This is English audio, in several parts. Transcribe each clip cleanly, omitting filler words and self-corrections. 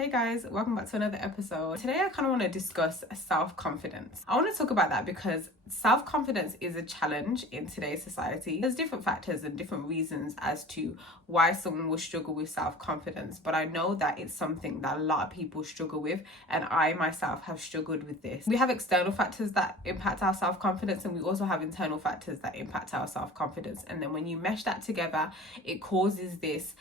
Hey guys, welcome back to another episode. Today I kind of want to discuss self-confidence. I want to talk about that because self-confidence is a challenge in today's society. There's different factors and different reasons as to why someone will struggle with self-confidence, but I know that it's something that a lot of people struggle with, and I myself have struggled with this. We have external factors that impact our self-confidence, and we also have internal factors that impact our self-confidence, and then when you mesh that together, it causes this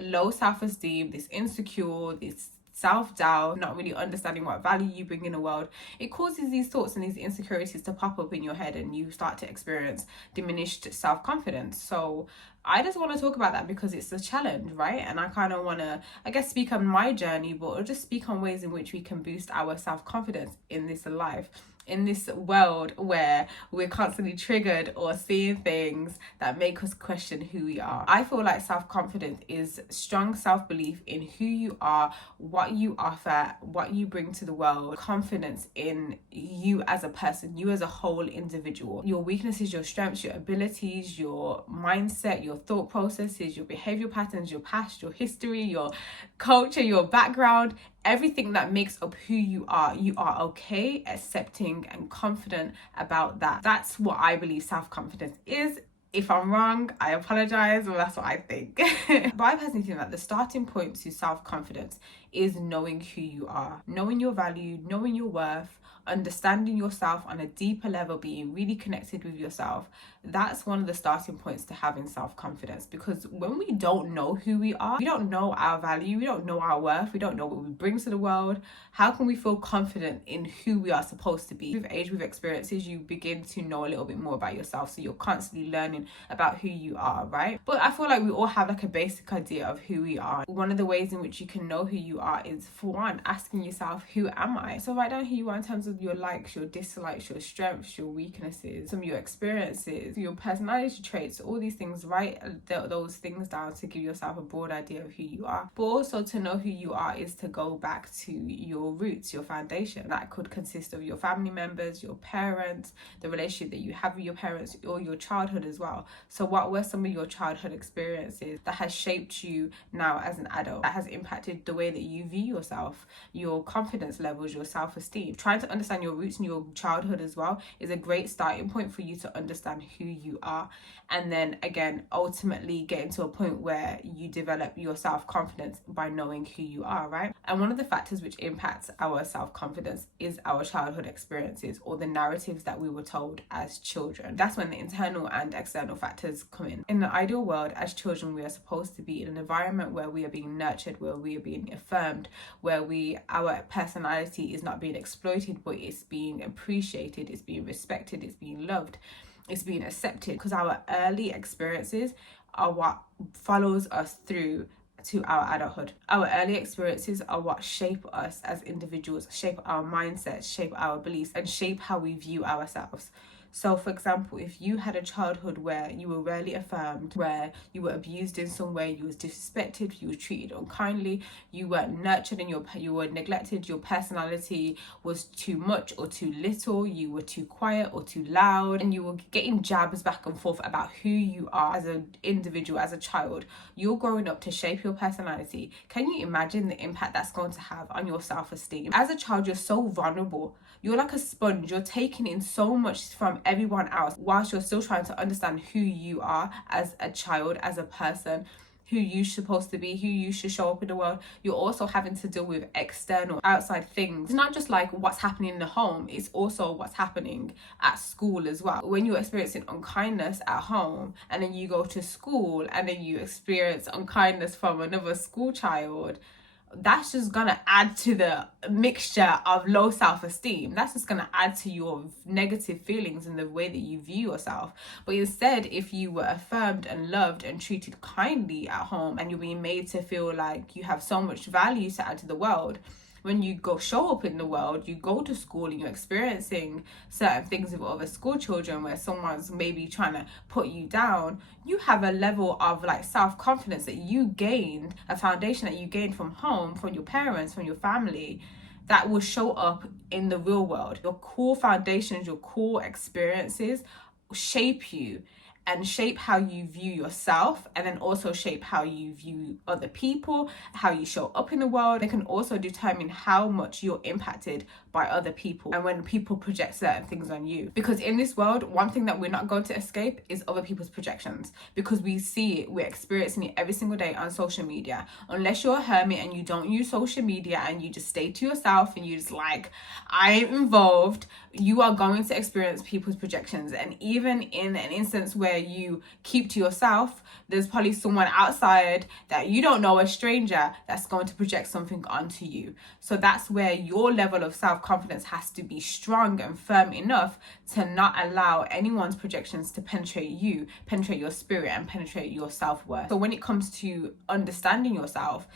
low self-esteem, this insecure, this self-doubt, not really understanding what value you bring in the world. It causes these thoughts and these insecurities to pop up in your head, and you start to experience diminished self-confidence. So I just want to talk about that because it's a challenge, right? And I kind of want to, speak on my journey, but just speak on ways in which we can boost our self-confidence in this life, in this world where we're constantly triggered or seeing things that make us question who we are. I feel like self-confidence is strong self-belief in who you are, what you offer, what you bring to the world, confidence in you as a person, you as a whole individual, your weaknesses, your strengths, your abilities, your mindset, your thought processes, your behavior patterns, your past, your history, your culture, your background, everything that makes up who you are okay, accepting and confident about that. That's what I believe self-confidence is. If I'm wrong, I apologize, but that's what I think. But I personally think that the starting point to self-confidence is knowing who you are, knowing your value, knowing your worth, understanding yourself on a deeper level, being really connected with yourself. That's one of the starting points to having self-confidence, because when we don't know who we are, we don't know our value, we don't know our worth, we don't know what we bring to the world, how can we feel confident in who we are supposed to be? With age, with experiences, you begin to know a little bit more about yourself, so you're constantly learning about who you are, right? But I feel like we all have like a basic idea of who we are. One of the ways in which you can know who you are is, for one, asking yourself, who am I? So write down who you are in terms of your likes, your dislikes, your strengths, your weaknesses, some of your experiences, your personality traits, all these things. Write those things down to give yourself a broad idea of who you are. But also, to know who you are is to go back to your roots, your foundation. That could consist of your family members, your parents, the relationship that you have with your parents, or your childhood as well. So what were some of your childhood experiences that has shaped you now as an adult, that has impacted the way that you view yourself, your confidence levels, your self-esteem? Trying to understand your roots in your childhood as well is a great starting point for you to understand who you are, and then again ultimately getting to a point where you develop your self-confidence by knowing who you are, right? And one of the factors which impacts our self-confidence is our childhood experiences, or the narratives that we were told as children. That's when the internal and external factors come in. In the ideal world, as children, we are supposed to be in an environment where we are being nurtured, where we are being affirmed, where our personality is not being exploited, but it's being appreciated, it's being respected, it's being loved, it's being accepted, because our early experiences are what follows us through to our adulthood. Our early experiences are what shape us as individuals, shape our mindsets, shape our beliefs, and shape how we view ourselves. So for example, if you had a childhood where you were rarely affirmed, where you were abused in some way, you was disrespected, you were treated unkindly, you weren't nurtured, and you were neglected, your personality was too much or too little, you were too quiet or too loud, and you were getting jabs back and forth about who you are as an individual, as a child, you're growing up to shape your personality. Can you imagine the impact that's going to have on your self-esteem? As a child, you're so vulnerable. You're like a sponge. You're taking in so much from everyone else whilst you're still trying to understand who you are as a child, as a person, who you're supposed to be, who you should show up in the world. You're also having to deal with external, outside things. It's not just like what's happening in the home, it's also what's happening at school as well. When you're experiencing unkindness at home, and then you go to school and then you experience unkindness from another school child, that's just gonna add to the mixture of low self-esteem. That's just gonna add to your negative feelings and the way that you view yourself. But instead, if you were affirmed and loved and treated kindly at home, and you're being made to feel like you have so much value to add to the world, when you go show up in the world, you go to school and you're experiencing certain things with other school children where someone's maybe trying to put you down, you have a level of like self-confidence that you gained, a foundation that you gained from home, from your parents, from your family, that will show up in the real world. Your core foundations, your core experiences shape you and shape how you view yourself, and then also shape how you view other people, how you show up in the world. It can also determine how much you're impacted by other people and when people project certain things on you. Because in this world, one thing that we're not going to escape is other people's projections, because we see it, we're experiencing it every single day on social media. Unless you're a hermit and you don't use social media and you just stay to yourself and you just like, I ain't involved, you are going to experience people's projections. And even in an instance where you keep to yourself, there's probably someone outside that you don't know, a stranger, that's going to project something onto you. So that's where your level of self-confidence has to be strong and firm enough to not allow anyone's projections to penetrate you, penetrate your spirit, and penetrate your self-worth. So when it comes to understanding yourself,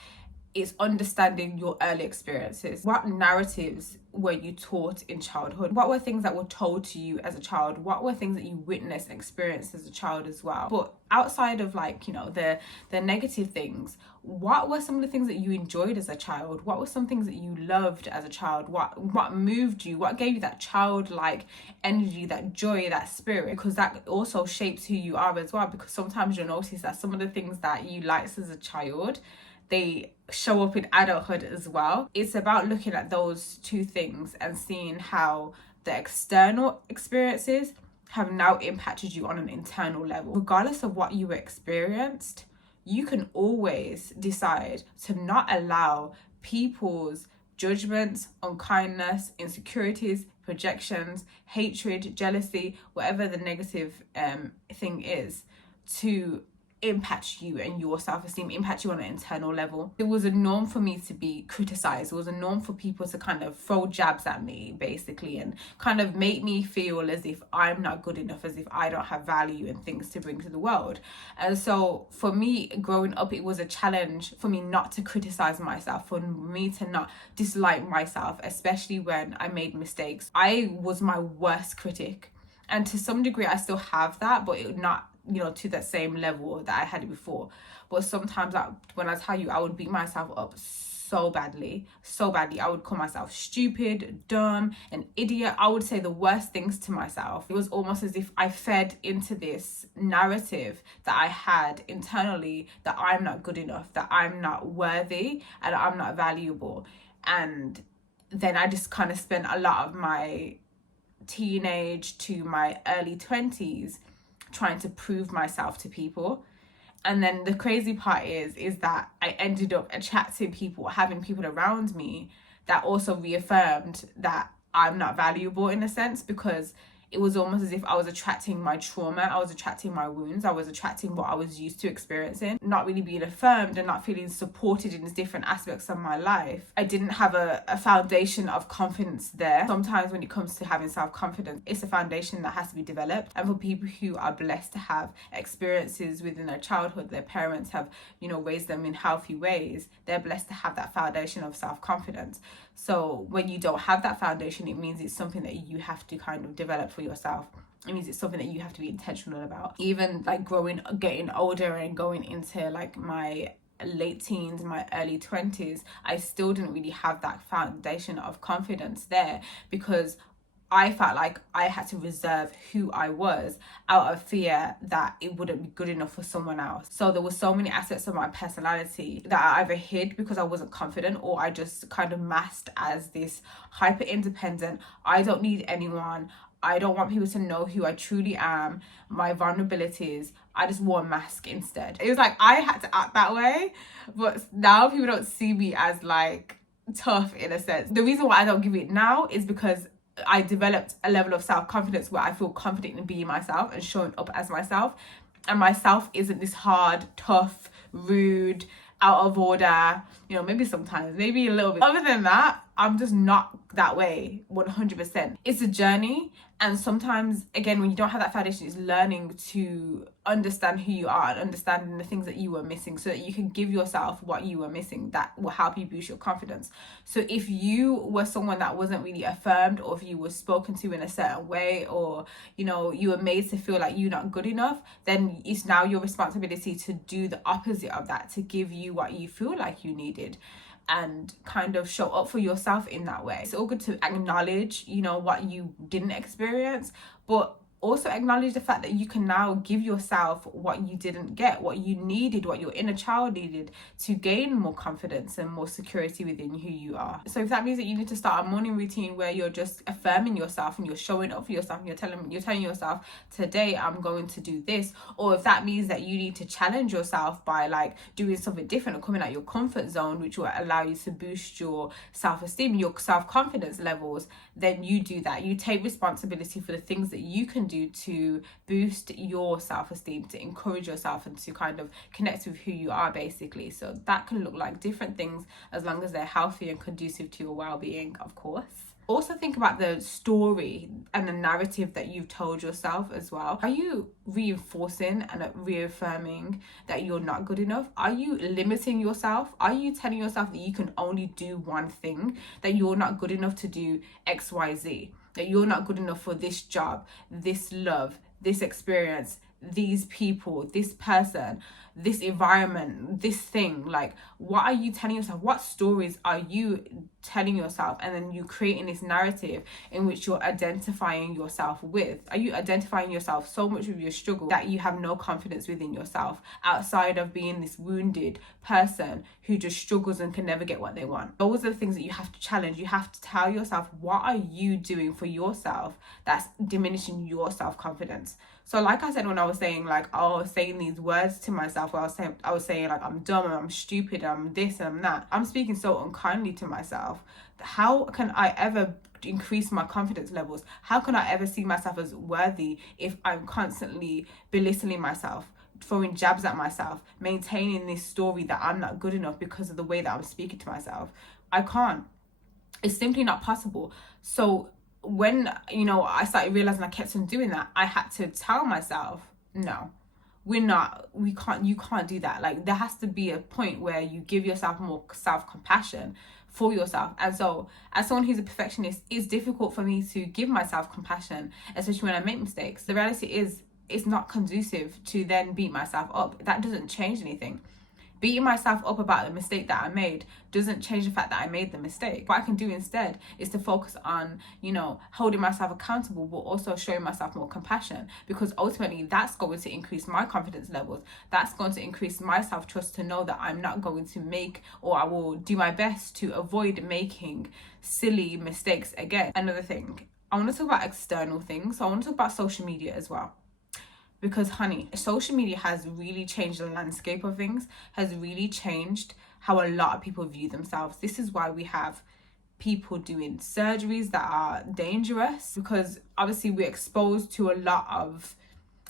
it's understanding your early experiences. What narratives were you taught in childhood? What were things that were told to you as a child? What were things that you witnessed and experienced as a child as well? But outside of like, you know, the negative things, what were some of the things that you enjoyed as a child? What were some things that you loved as a child? What moved you? What gave you that childlike energy, that joy, that spirit? Because that also shapes who you are as well. Because sometimes you'll notice that some of the things that you liked as a child, they show up in adulthood as well. It's about looking at those two things and seeing how the external experiences have now impacted you on an internal level. Regardless of what you experienced, you can always decide to not allow people's judgments, unkindness, insecurities, projections, hatred, jealousy, whatever the negative thing is, to impact you and your self-esteem, impact you on an internal level. It was a norm for me to be criticized. It was a norm for people to kind of throw jabs at me, basically, and kind of make me feel as if I'm not good enough, as if I don't have value and things to bring to the world. And so for me, growing up, it was a challenge for me not to criticize myself, for me to not dislike myself, especially when I made mistakes. I was my worst critic. And to some degree, I still have that, but it not, you know, to that same level that I had it before. But sometimes when I tell you, I would beat myself up so badly. I would call myself stupid, dumb, an idiot. I would say the worst things to myself. It was almost as if I fed into this narrative that I had internally, that I'm not good enough, that I'm not worthy, and I'm not valuable. And then I just kind of spent a lot of my teenage to my early 20s trying to prove myself to people. And then the crazy part is that I ended up attracting people, having people around me that also reaffirmed that I'm not valuable in a sense, because it was almost as if I was attracting my trauma, I was attracting my wounds, I was attracting what I was used to experiencing, not really being affirmed and not feeling supported in different aspects of my life. I didn't have a foundation of confidence there. Sometimes when it comes to having self-confidence, it's a foundation that has to be developed. And for people who are blessed to have experiences within their childhood, their parents have, you know, raised them in healthy ways, they're blessed to have that foundation of self-confidence. So when you don't have that foundation, it means it's something that you have to kind of develop for yourself. It means it's something that you have to be intentional about. Even like getting older and going into like my late teens, my early 20s, I still didn't really have that foundation of confidence there, because I felt like I had to reserve who I was out of fear that it wouldn't be good enough for someone else. So there were so many aspects of my personality that I either hid because I wasn't confident, or I just kind of masked as this hyper independent, I don't need anyone, I don't want people to know who I truly am, my vulnerabilities. I just wore a mask instead. It was like I had to act that way, but now people don't see me as like tough in a sense. The reason why I don't give it now is because I developed a level of self-confidence where I feel confident in being myself and showing up as myself. And myself isn't this hard, tough, rude, out of order, you know, maybe sometimes, maybe a little bit. Other than that, I'm just not that way 100%. It's a journey. And sometimes, again, when you don't have that foundation, it's learning to understand who you are and understanding the things that you were missing so that you can give yourself what you were missing that will help you boost your confidence. So if you were someone that wasn't really affirmed, or if you were spoken to in a certain way, or, you know, you were made to feel like you're not good enough, then it's now your responsibility to do the opposite of that, to give you what you feel like you needed and kind of show up for yourself in that way. It's all good to acknowledge, you know, what you didn't experience, but Also acknowledge the fact that you can now give yourself what you didn't get, what you needed, what your inner child needed to gain more confidence and more security within who you are. So if that means that you need to start a morning routine where you're just affirming yourself and you're showing up for yourself and you're telling yourself, today I'm going to do this, or if that means that you need to challenge yourself by like doing something different or coming out your comfort zone, which will allow you to boost your self-esteem, your self-confidence levels, then you do that. You take responsibility for the things that you can do to boost your self-esteem, to encourage yourself and to kind of connect with who you are, basically. So that can look like different things as long as they're healthy and conducive to your well-being, of course. Also think about the story and the narrative that you've told yourself as well. Are you reinforcing and reaffirming that you're not good enough? Are you limiting yourself? Are you telling yourself that you can only do one thing, that you're not good enough to do XYZ, that you're not good enough for this job, this love, this experience, these people, this person, this environment, this thing? Like, what are you telling yourself? What stories are you telling yourself? And then you creating this narrative in which you're identifying yourself with. Are you identifying yourself so much with your struggle that you have no confidence within yourself, outside of being this wounded person who just struggles and can never get what they want? Those are the things that you have to challenge. You have to tell yourself, what are you doing for yourself that's diminishing your self-confidence? So like I said, when I was saying like, I was saying these words to myself, where I was saying like, I'm dumb, I'm stupid, I'm this and I'm that. I'm speaking so unkindly to myself. How can I ever increase my confidence levels? How can I ever see myself as worthy if I'm constantly belittling myself, throwing jabs at myself, maintaining this story that I'm not good enough because of the way that I'm speaking to myself? I can't. It's simply not possible. So when, I started realizing I kept on doing that, I had to tell myself, no, you can't do that. Like, there has to be a point where you give yourself more self-compassion for yourself. And so as someone who's a perfectionist, it's difficult for me to give myself compassion, especially when I make mistakes. The reality is, it's not conducive to then beat myself up. That doesn't change anything. Beating myself up about the mistake that I made doesn't change the fact that I made the mistake. What I can do instead is to focus on, holding myself accountable, but also showing myself more compassion, because ultimately that's going to increase my confidence levels. That's going to increase my self-trust to know that I'm not going to make, or I will do my best to avoid making silly mistakes again. Another thing, I want to talk about external things. So I want to talk about social media as well. Because, honey, social media has really changed the landscape of things, has really changed how a lot of people view themselves. This is why we have people doing surgeries that are dangerous, because obviously we're exposed to a lot of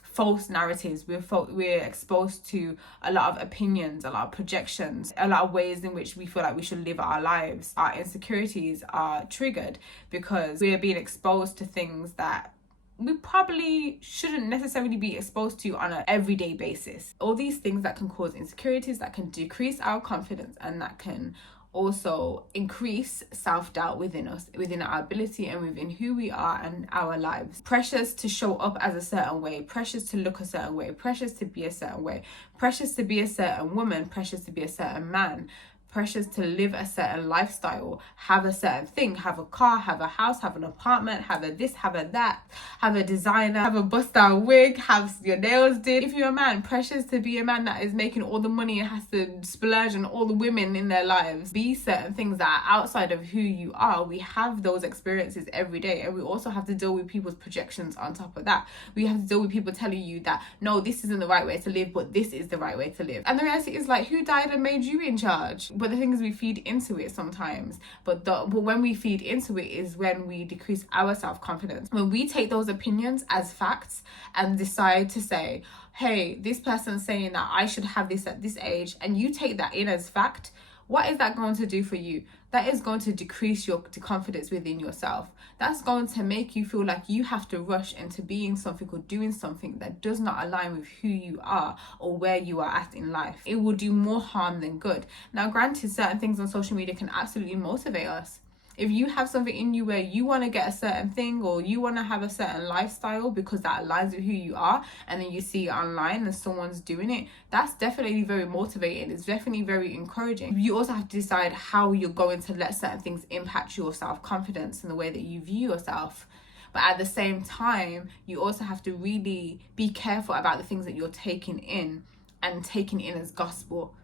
false narratives. We're exposed to a lot of opinions, a lot of projections, a lot of ways in which we feel like we should live our lives. Our insecurities are triggered because we're being exposed to things that we probably shouldn't necessarily be exposed to on an everyday basis. All these things that can cause insecurities, that can decrease our confidence, and that can also increase self-doubt within us, within our ability and within who we are and our lives. Pressures to show up as a certain way, pressures to look a certain way, pressures to be a certain way, pressures to be a certain woman, pressures to be a certain man, pressures to live a certain lifestyle, have a certain thing, have a car, have a house, have an apartment, have a this, have a that, have a designer, have a bust-down wig, have your nails did. If you're a man, pressures to be a man that is making all the money and has to splurge on all the women in their lives. Be certain things that are outside of who you are. We have those experiences every day, and we also have to deal with people's projections on top of that. We have to deal with people telling you that, no, this isn't the right way to live, but this is the right way to live. And the reality is, like, who died and made you in charge? But the thing is, we feed into it sometimes. But when we feed into it is when we decrease our self-confidence. When we take those opinions as facts and decide to say, hey, this person's saying that I should have this at this age, and you take that in as fact, what is that going to do for you? That is going to decrease your confidence within yourself. That's going to make you feel like you have to rush into being something or doing something that does not align with who you are or where you are at in life. It will do more harm than good. Now, granted, certain things on social media can absolutely motivate us. If you have something in you where you want to get a certain thing, or you want to have a certain lifestyle because that aligns with who you are, and then you see it online and someone's doing it, that's definitely very motivating. It's definitely very encouraging. You also have to decide how you're going to let certain things impact your self-confidence and the way that you view yourself. But at the same time, you also have to really be careful about the things that you're taking in and taking in as gospel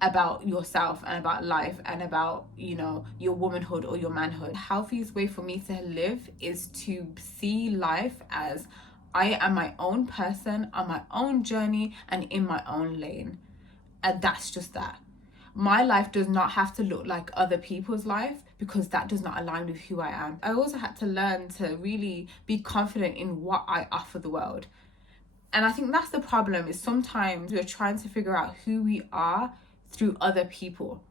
about yourself and about life and about, you know, your womanhood or your manhood. The healthiest way for me to live is to see life as I am my own person on my own journey and in my own lane. And that's just that. My life does not have to look like other people's life because that does not align with who I am. I also had to learn to really be confident in what I offer the world. And I think that's the problem, is sometimes we're trying to figure out who we are through other people.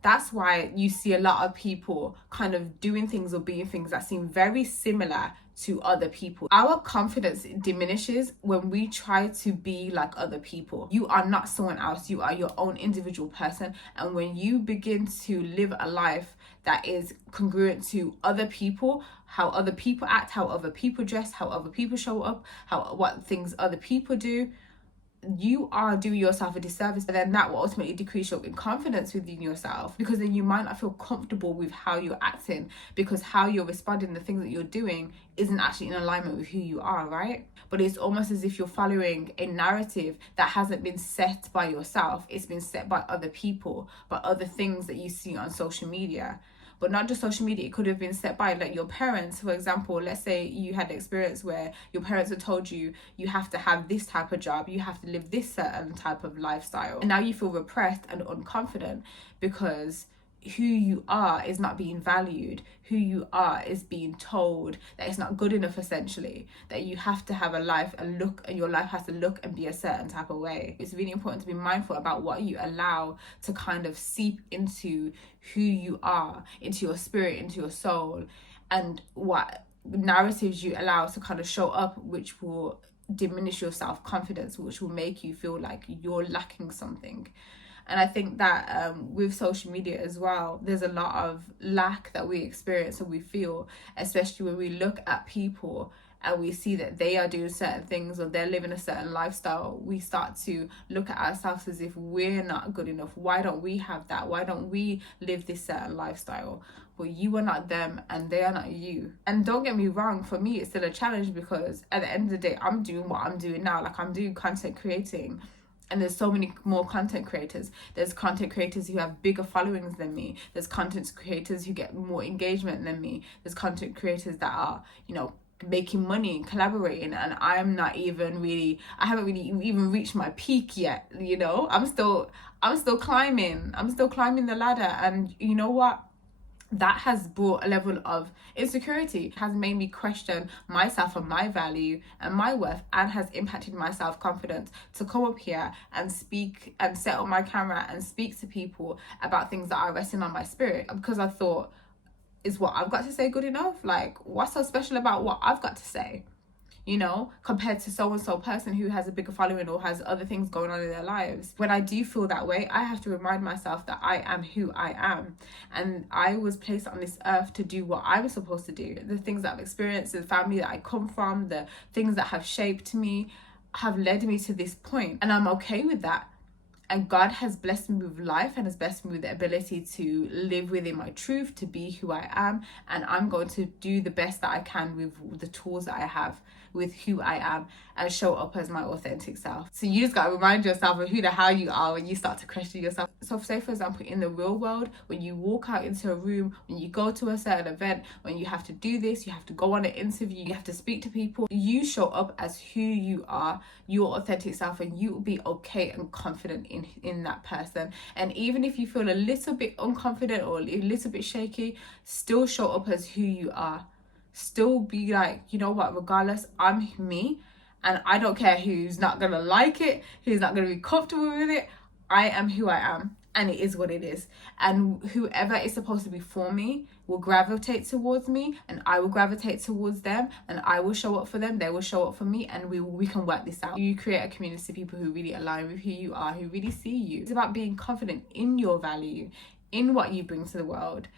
That's why you see a lot of people kind of doing things or being things that seem very similar to other people. Our confidence diminishes when we try to be like other people. You are not someone else. You are your own individual person. And when you begin to live a life that is congruent to other people, how other people act, how other people dress, how other people show up, what things other people do, you are doing yourself a disservice. And then that will ultimately decrease your confidence within yourself, because then you might not feel comfortable with how you're acting, because how you're responding, the things that you're doing isn't actually in alignment with who you are, right? But it's almost as if you're following a narrative that hasn't been set by yourself. It's been set by other people, by other things that you see on social media. But not just social media, it could have been set by like your parents. For example, let's say you had an experience where your parents had told you, you have to have this type of job, you have to live this certain type of lifestyle. And now you feel repressed and unconfident because who you are is not being valued. Who you are is being told that it's not good enough, essentially, that you have to have a life and look, and your life has to look and be a certain type of way. It's really important to be mindful about what you allow to kind of seep into who you are, into your spirit, into your soul, and what narratives you allow to kind of show up, which will diminish your self-confidence, which will make you feel like you're lacking something. And I think that with social media as well, there's a lot of lack that we experience and we feel, especially when we look at people and we see that they are doing certain things or they're living a certain lifestyle. We start to look at ourselves as if we're not good enough. Why don't we have that? Why don't we live this certain lifestyle? Well, you are not them and they are not you. And don't get me wrong, for me it's still a challenge, because at the end of the day, I'm doing what I'm doing now. Like, I'm doing content creating. And there's so many more content creators. There's content creators who have bigger followings than me. There's content creators who get more engagement than me. There's content creators that are, you know, making money and collaborating, and I haven't really even reached my peak yet, you know. I'm still climbing the ladder. And you know what? That has brought a level of insecurity. It has made me question myself and my value and my worth, and has impacted my self-confidence to come up here and speak and set up my camera and speak to people about things that are resting on my spirit, because I thought, is what I've got to say good enough? Like, what's so special about what I've got to say? You know, compared to so-and-so person who has a bigger following or has other things going on in their lives. When I do feel that way, I have to remind myself that I am who I am. And I was placed on this earth to do what I was supposed to do. The things that I've experienced, the family that I come from, the things that have shaped me, have led me to this point. And I'm okay with that. And God has blessed me with life and has blessed me with the ability to live within my truth, to be who I am. And I'm going to do the best that I can with the tools that I have, with who I am, and show up as my authentic self. So you just got to remind yourself of who the hell you are when you start to question yourself. So say, for example, in the real world, when you walk out into a room, when you go to a certain event, when you have to do this, you have to go on an interview, you have to speak to people, you show up as who you are, your authentic self, and you will be okay and confident in that person. And even if you feel a little bit unconfident or a little bit shaky, still show up as who you are. Still be like, you know what, regardless, I'm me, and I don't care who's not gonna like it, who's not gonna be comfortable with it. I am who I am, and it is what it is. And whoever is supposed to be for me will gravitate towards me, and I will gravitate towards them, and I will show up for them, they will show up for me, and we can work this out. You create a community of people who really align with who you are, who really see you. It's about being confident in your value, in what you bring to the world,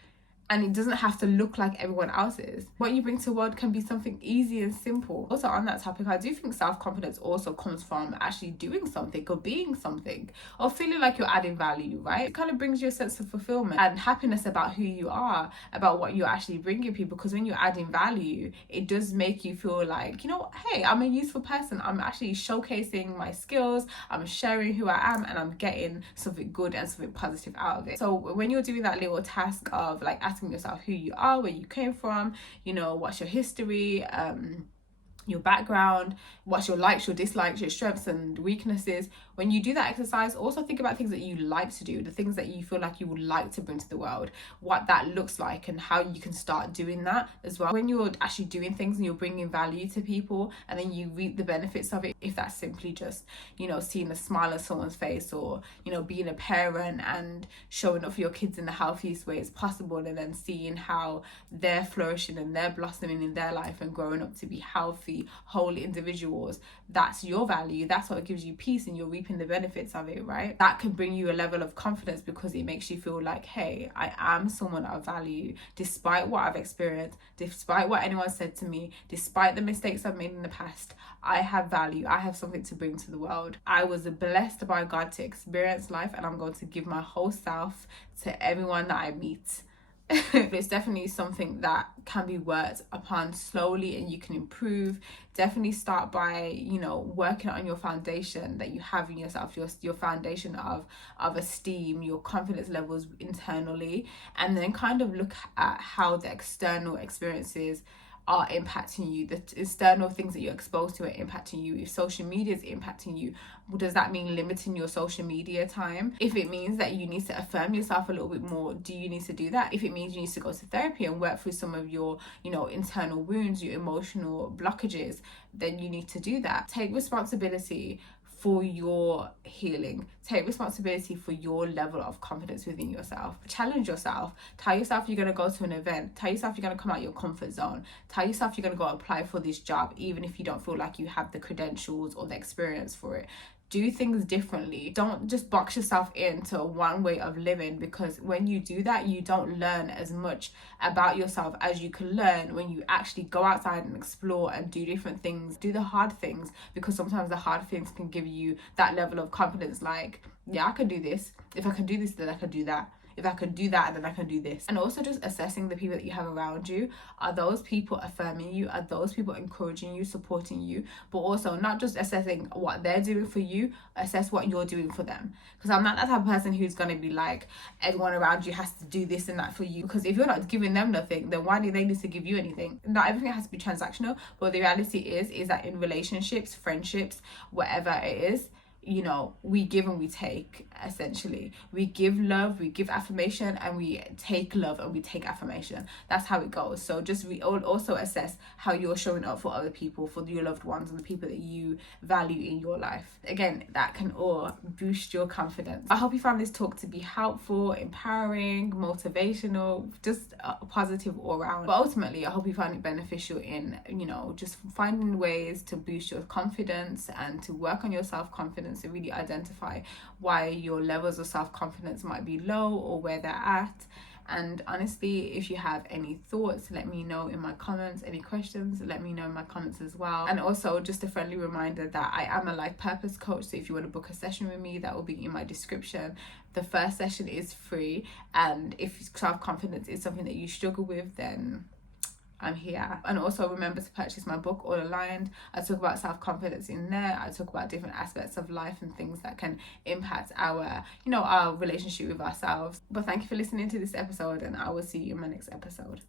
and it doesn't have to look like everyone else's. What you bring to the world can be something easy and simple. Also on that topic, I do think self-confidence also comes from actually doing something or being something or feeling like you're adding value, right? It kind of brings you a sense of fulfillment and happiness about who you are, about what you're actually bringing people, because when you're adding value, it does make you feel like, you know, hey, I'm a useful person. I'm actually showcasing my skills, I'm sharing who I am, and I'm getting something good and something positive out of it. So when you're doing that little task of like asking yourself who you are, where you came from, you know, what's your history, your background, what's your likes, your dislikes, your strengths and weaknesses. When you do that exercise, also think about things that you like to do, the things that you feel like you would like to bring to the world, what that looks like and how you can start doing that as well. When you're actually doing things and you're bringing value to people and then you reap the benefits of it, if that's simply just, you know, seeing a smile on someone's face, or, you know, being a parent and showing up for your kids in the healthiest way as possible, and then seeing how they're flourishing and they're blossoming in their life and growing up to be healthy, whole individuals, that's your value. That's what gives you peace, and you're reaping the benefits of it, right? That can bring you a level of confidence because it makes you feel like, hey, I am someone of value despite what I've experienced, despite what anyone said to me, despite the mistakes I've made in the past. I have value. I have something to bring to the world. I was blessed by God to experience life, and I'm going to give my whole self to everyone that I meet. It's definitely something that can be worked upon slowly and you can improve. Definitely start by, you know, working on your foundation that you have in yourself, your foundation of esteem, your confidence levels internally, and then kind of look at how the external experiences are impacting you, the external things that you're exposed to are impacting you. If social media is impacting you, does that mean limiting your social media time? If it means that you need to affirm yourself a little bit more, do you need to do that? If it means you need to go to therapy and work through some of your, you know, internal wounds, your emotional blockages, then you need to do that. Take responsibility for your healing. Take responsibility for your level of confidence within yourself. Challenge yourself. Tell yourself you're going to go to an event. Tell yourself you're going to come out of your comfort zone. Tell yourself you're going to go apply for this job, even if you don't feel like you have the credentials or the experience for it. Do things differently. Don't just box yourself into one way of living, because when you do that, you don't learn as much about yourself as you can learn when you actually go outside and explore and do different things, do the hard things, because sometimes the hard things can give you that level of confidence, like, yeah, I can do this. If I can do this, then I can do that. If I can do that, then I can do this. And also just assessing the people that you have around you. Are those people affirming you? Are those people encouraging you, supporting you? But also not just assessing what they're doing for you, assess what you're doing for them. Because I'm not that type of person who's going to be like, everyone around you has to do this and that for you. Because if you're not giving them nothing, then why do they need to give you anything? Not everything has to be transactional, but the reality is that in relationships, friendships, whatever it is, you know, we give and we take. Essentially, we give love, we give affirmation, and we take love and we take affirmation. That's how it goes. So just also assess how you're showing up for other people, for your loved ones and the people that you value in your life. Again, that can all boost your confidence. I hope you found this talk to be helpful, empowering, motivational, just positive all around. But ultimately, I hope you find it beneficial in, you know, just finding ways to boost your confidence and to work on your self-confidence, to really identify why your levels of self-confidence might be low or where they're at. And honestly, if you have any thoughts, let me know in my comments. Any questions, let me know in my comments as well. And also just a friendly reminder that I am a life purpose coach, so if you want to book a session with me, that will be in my description. The first session is free, and if self-confidence is something that you struggle with, then I'm here. And also remember to purchase my book, All Aligned. I talk about self-confidence in there. I talk about different aspects of life and things that can impact our, you know, our relationship with ourselves. But thank you for listening to this episode, and I will see you in my next episode.